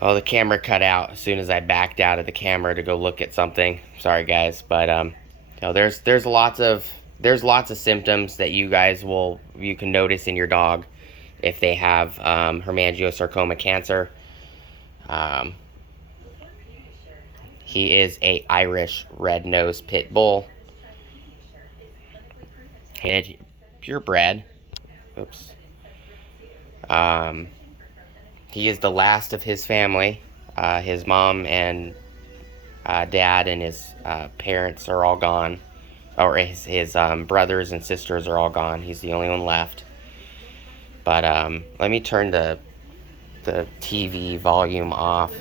Oh, the camera cut out as soon as I backed out of the camera to go look at something. Sorry, guys, but you know, there's lots of symptoms that you can notice in your dog if they have hemangiosarcoma cancer. Um, he is a Irish red-nosed pit bull, and purebred. Oops. He is the last of his family. His mom and dad and his parents are all gone, or his brothers and sisters are all gone. He's the only one left. But let me turn the TV volume off.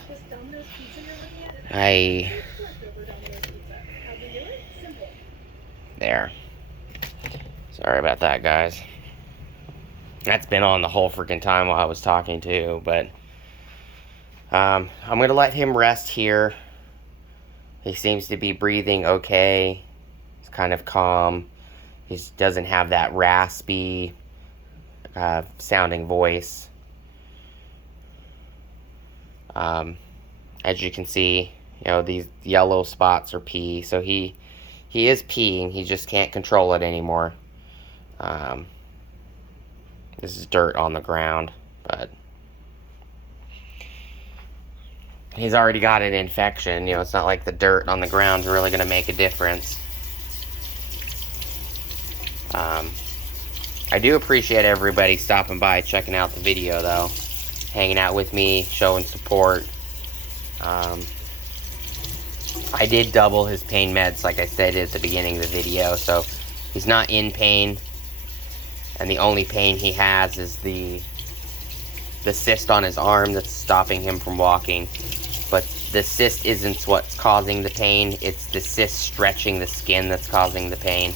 There. Sorry about that, guys. That's been on the whole freaking time while I was talking too, but I'm gonna let him rest here. He seems to be breathing okay. He's kind of calm. He doesn't have that raspy sounding voice. As you can see, you know, these yellow spots are pee. So he is peeing. He just can't control it anymore. This is dirt on the ground, but he's already got an infection. You know, it's not like the dirt on the ground is really going to make a difference. I do appreciate everybody stopping by, checking out the video, though. Hanging out with me, showing support. I did double his pain meds, like I said at the beginning of the video, so he's not in pain. And the only pain he has is the cyst on his arm that's stopping him from walking. But the cyst isn't what's causing the pain. It's the cyst stretching the skin that's causing the pain.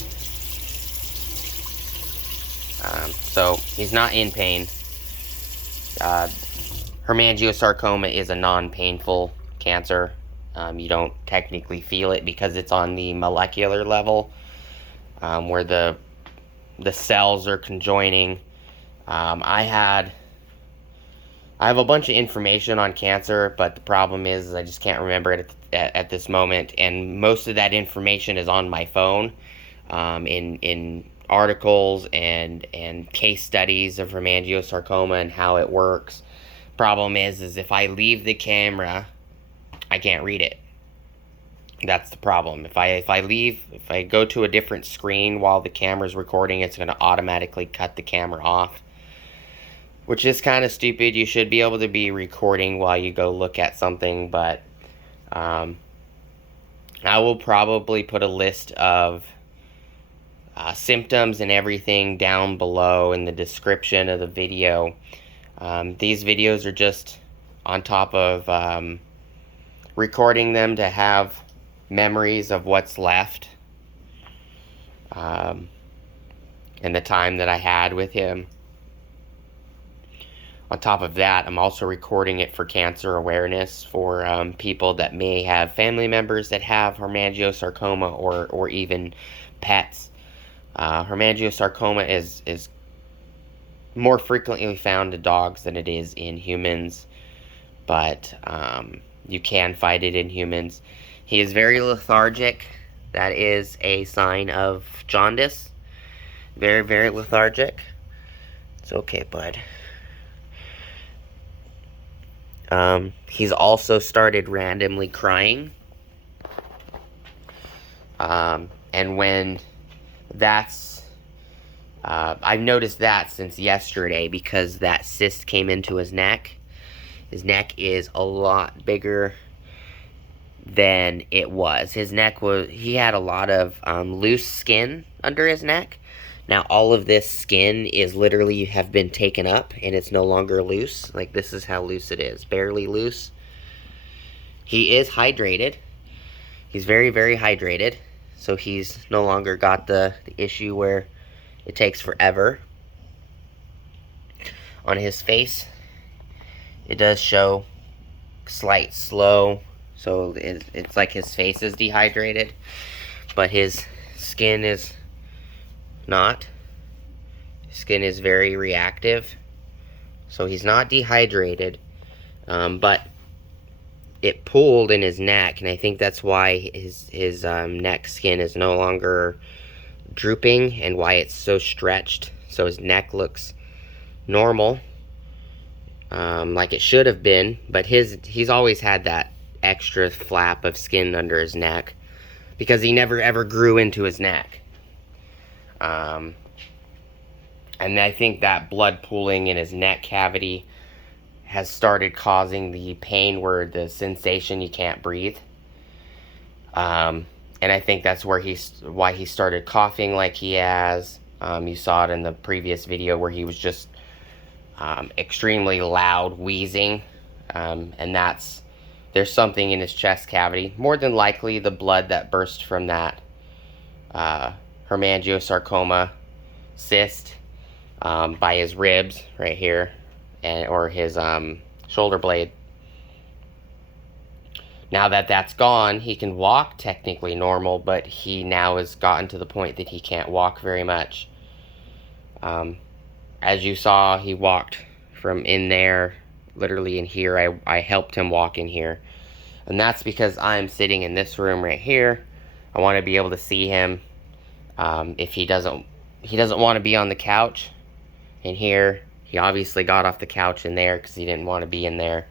So he's not in pain. Hemangiosarcoma is a non-painful cancer. You don't technically feel it because it's on the molecular level, where the cells are conjoining. I have a bunch of information on cancer, but the problem is I just can't remember it at this moment, and most of that information is on my phone, in articles and case studies of hemangiosarcoma and how it works. Problem is if I leave the camera, I can't read it. That's the problem. If I go to a different screen while the camera's recording, it's going to automatically cut the camera off, which is kind of stupid. You should be able to be recording while you go look at something, but I will probably put a list of symptoms and everything down below in the description of the video. These videos are just on top of recording them to have memories of what's left, and the time that I had with him. On top of that, I'm also recording it for cancer awareness for people that may have family members that have hemangiosarcoma or even pets. Hemangiosarcoma is more frequently found in dogs than it is in humans, but you can fight it in humans. He is very lethargic. That is a sign of jaundice. Very, very lethargic. It's okay, bud. He's also started randomly crying. And when that's... I've noticed that since yesterday because that cyst came into his neck. His neck is a lot bigger than it was. He had a lot of loose skin under his neck. Now all of this skin is literally have been taken up and it's no longer loose. Like, this is how loose it is. Barely loose. He is hydrated. He's very, very hydrated. So he's no longer got the issue where it takes forever. On his face, it does show slight slow. So it's like his face is dehydrated, but his skin is not. His skin is very reactive. So he's not dehydrated, but it pulled in his neck, and I think that's why his neck skin is no longer drooping and why it's so stretched. So his neck looks normal, like it should have been, but he's always had that extra flap of skin under his neck because he never ever grew into his neck. And I think that blood pooling in his neck cavity has started causing the pain where the sensation you can't breathe. And I think that's why he started coughing like he has. You saw it in the previous video where he was just extremely loud wheezing. And there's something in his chest cavity. More than likely the blood that burst from that hemangiosarcoma cyst by his ribs right here, or his shoulder blade. Now that that's gone, he can walk technically normal, but he now has gotten to the point that he can't walk very much. As you saw, he walked from in there, literally in here. I helped him walk in here. And that's because I'm sitting in this room right here. I want to be able to see him. If he doesn't want to be on the couch in here. He obviously got off the couch in there because he didn't want to be in there,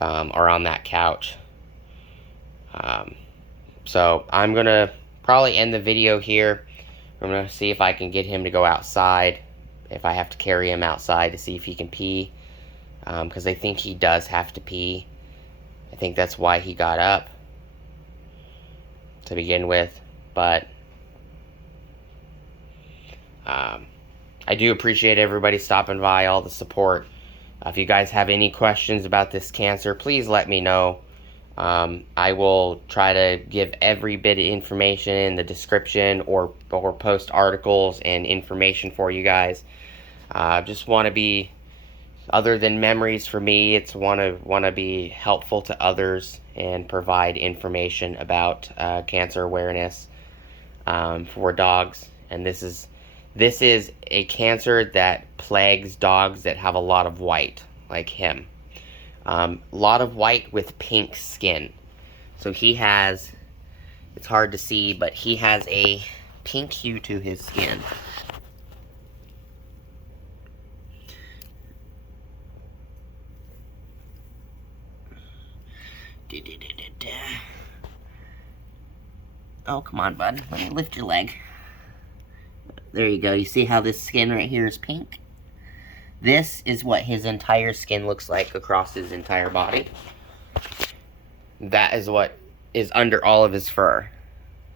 or on that couch. So I'm going to probably end the video here. I'm going to see if I can get him to go outside, if I have to carry him outside to see if he can pee, because I think he does have to pee. I think that's why he got up to begin with, but I do appreciate everybody stopping by, all the support. If you guys have any questions about this cancer, please let me know. I will try to give every bit of information in the description, or post articles and information for you guys. Just want to be, other than memories for me, it's want to be helpful to others and provide information about cancer awareness for dogs. And this is a cancer that plagues dogs that have a lot of white, like him. A lot of white with pink skin. So he has, it's hard to see, but he has a pink hue to his skin. Oh, come on, bud. Let me lift your leg. There you go. You see how this skin right here is pink? This is what his entire skin looks like across his entire body. That is what is under all of his fur.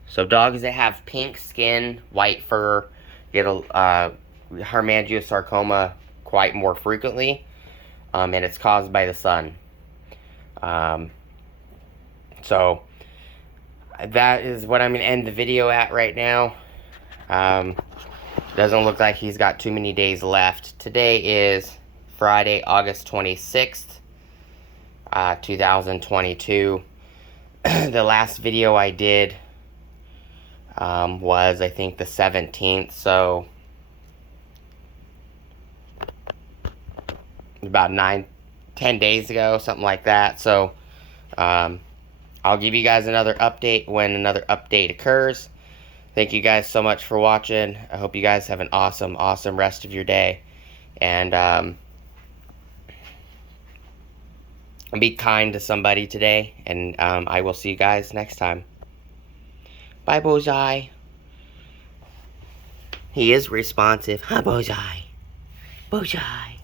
So dogs that have pink skin, white fur, get a hemangiosarcoma quite more frequently, and it's caused by the sun. So that is what I'm going to end the video at right now. Doesn't look like he's got too many days left. Today is Friday, August 26th, 2022. The last video I did was, I think, the 17th, so about 10 days ago, something like that. So I'll give you guys another update when another update occurs. Thank you guys so much for watching. I hope you guys have an awesome, awesome rest of your day. And be kind to somebody today. And I will see you guys next time. Bye, Bullseye. He is responsive. Huh, Bullseye? Bullseye.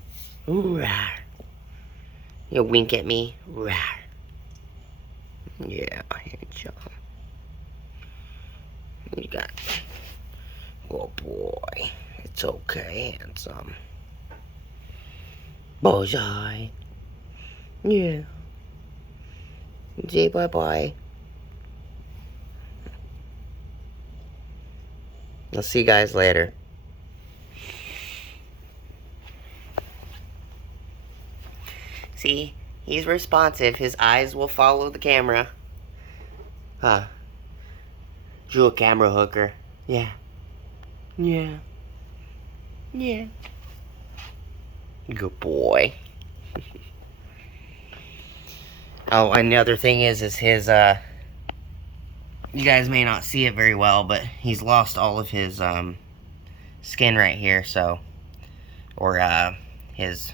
Rawr. You wink at me. Rawr. Yeah, handshake. You got, oh boy, it's okay, handsome. Bullseye. Yeah. Say bye-bye. I'll see you guys later. See, he's responsive. His eyes will follow the camera. Huh. Drew a camera hooker. Yeah. Yeah. Yeah. Good boy. Oh, and the other thing is his, you guys may not see it very well, but he's lost all of his, skin right here, so, or, his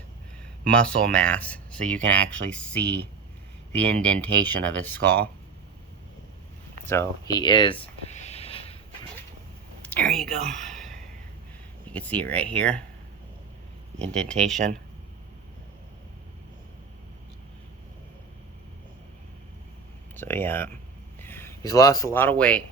muscle mass, so you can actually see the indentation of his skull. So, he is, there you go. You can see it right here, indentation. So yeah, he's lost a lot of weight.